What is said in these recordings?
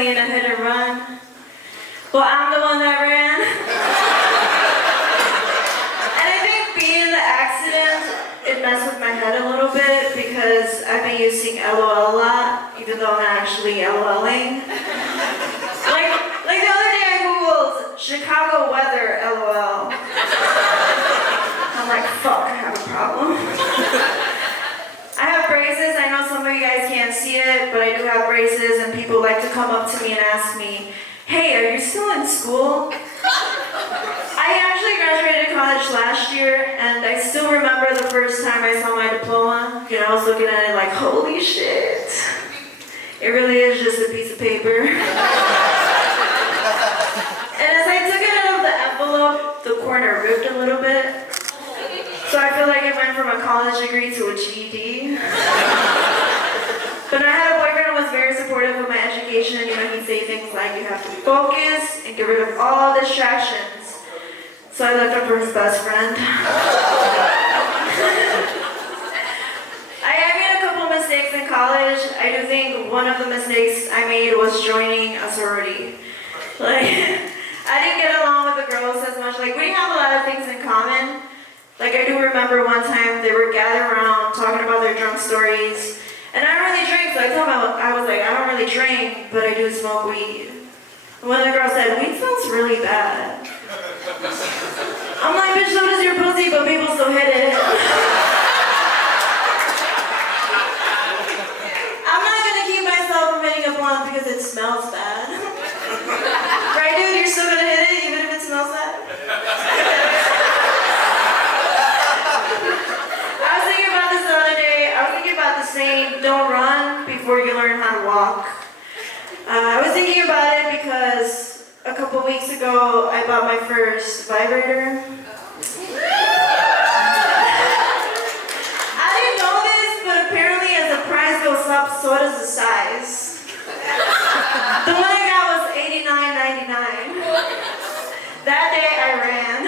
recently in a hit and run. Well, I'm the one that ran. And I think being in the accident, it messed with my head a little bit because I've been using LOL a lot, even though I'm actually LOLing. Like the other day I googled Chicago weather LOL. I'm like, fuck, I have a problem. I have braces. I know some of you guys can't see it, but I do have braces, and people like to come up to me and ask me, hey, are you still in school? I actually graduated college last year, and I still remember the first time I saw my diploma. You know, I was looking at it like, holy shit. It really is just a piece of paper. And as I took it out of the envelope, the corner ripped a little bit. So I feel like it went from a college degree to a GED. But I had a boyfriend who was very supportive of my education. You know, he'd say things like, you have to focus and get rid of all distractions. So I left him for his best friend. I made a couple mistakes in college. I do think one of the mistakes I made was joining a sorority. Like, I didn't get along with the girls as much. Like, we have a lot of things in common. Like, I do remember one time they were gathered around talking about their drunk stories. And I don't really drink, so I told them, I was like, I don't really drink, but I do smoke weed. And one of the girls said, weed smells really bad. I'm like, bitch, so does your pussy, but people still hit it. I'm not gonna keep myself from hitting a blunt because it smells bad. Right, dude? You're still gonna hit it even if it smells bad? I was thinking about this the other day. I was thinking about the saying, don't run before you learn how to walk. I was thinking about it because a couple weeks ago, I bought my first vibrator. I didn't know this, but apparently as the price goes up, so does the size. The one I got was $89.99. That day I ran.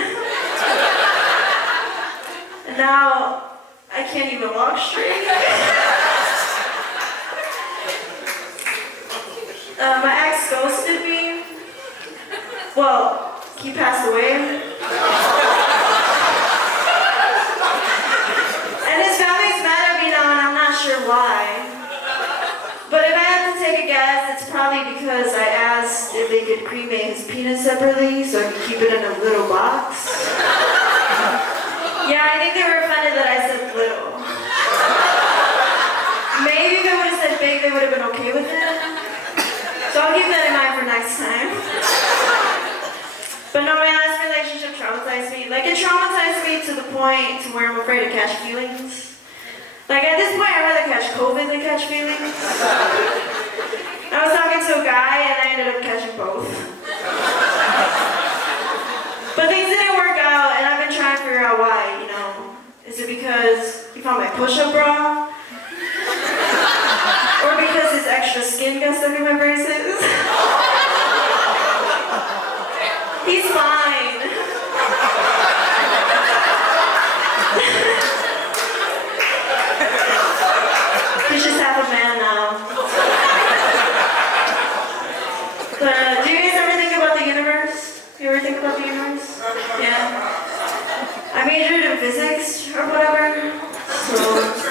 And now I can't even walk straight. My ex ghosted me. Well, he passed away. And his family's mad at me now, and I'm not sure why. But if I had to take a guess, it's probably because I asked if they could cremate his penis separately so I could keep it in a little box. Yeah, I think they were offended that I said little. Maybe if I would have said big, they would have been okay with it. So I'll keep that in mind for next time. But no, my last relationship traumatized me. Like, it traumatized me to the point to where I'm afraid to catch feelings. Like, at this point, I'd rather catch COVID than catch feelings. I was talking to a guy, and I ended up catching both. But things didn't work out, and I've been trying to figure out why, you know. Is it because he found my push-up bra? Or because his extra skin got stuck in my braces? He's fine. He's just half a man now. But do you guys ever think about the universe? You ever think about the universe? Yeah. I majored in physics or whatever, so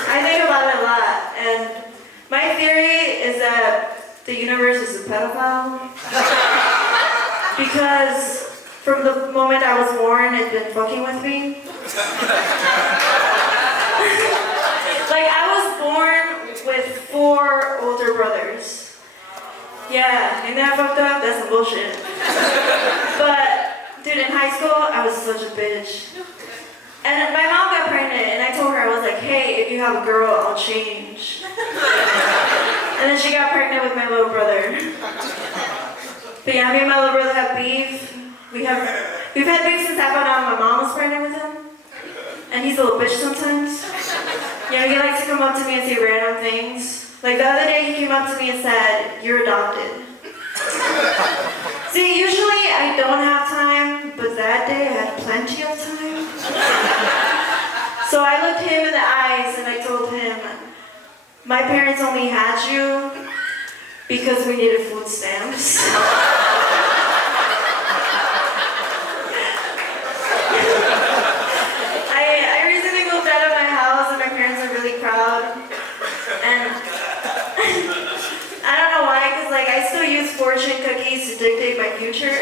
I think about it a lot. And my theory is that the universe is a pedophile. Because from the moment I was born, it's been fucking with me. Like, I was born with 4 older brothers. Yeah, ain't that fucked up? That's some bullshit. But, dude, in high school, I was such a bitch. And my mom got pregnant, and I told her, I was like, hey, if you have a girl, I'll change. And then she got pregnant with my little brother. But yeah, me and my little brother have beef. We've had beef since I found out my mom was pregnant with him. And he's a little bitch sometimes. You know, he likes to come up to me and say random things. Like the other day, he came up to me and said, you're adopted. See, usually I don't have time, but that day I had plenty of time. So I looked him in the eyes and I told him, my parents only had you because we needed food stamps. I recently moved out of my house and my parents are really proud. And I don't know why, because like I still use fortune cookies to dictate my future.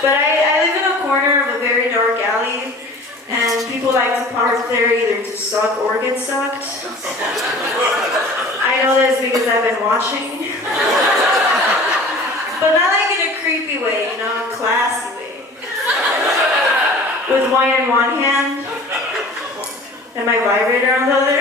But I live in a corner of a very dark alley, and people like to park there either to suck or get sucked. I know this because I've been watching. But not like in a creepy way, you know, a classy way. With wine in one hand, and my vibrator on the other.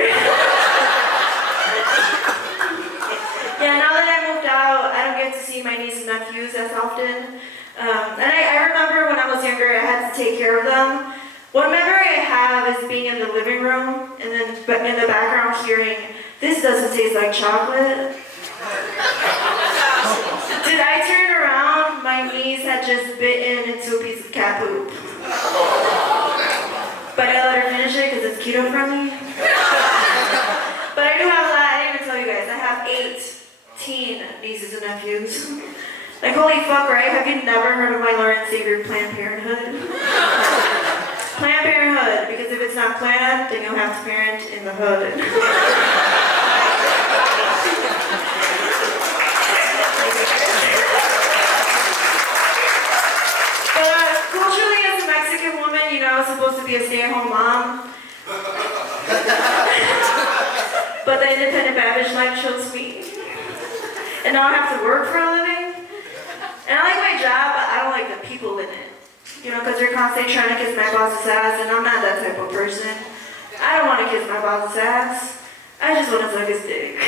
Yeah, now that I moved out, I don't get to see my nieces and nephews as often. And I remember when I was younger, I had to take care of them. One memory I have is being in the living room, and then in the background hearing, "This doesn't taste like chocolate." Did I turn around? My niece had just bitten into a piece of cat poop. But I let her finish it because it's keto friendly. But I do have a lot. I didn't even tell you guys. I have 18 nieces and nephews. Like, holy fuck, right? Have you never heard of my Lord and Savior Planned Parenthood? Planned Parenthood, because if it's not planned, then you'll have to parent in the hood. But culturally, as a Mexican woman, you know, I was supposed to be a stay-at-home mom. But the independent Babbage life chose me. And now I have to work for a living. And I like my job, but I don't like the people in it. You know, because they're constantly trying to kiss my boss's ass, and I'm not that type of person. I don't want to kiss my boss's ass. I just want to suck his dick.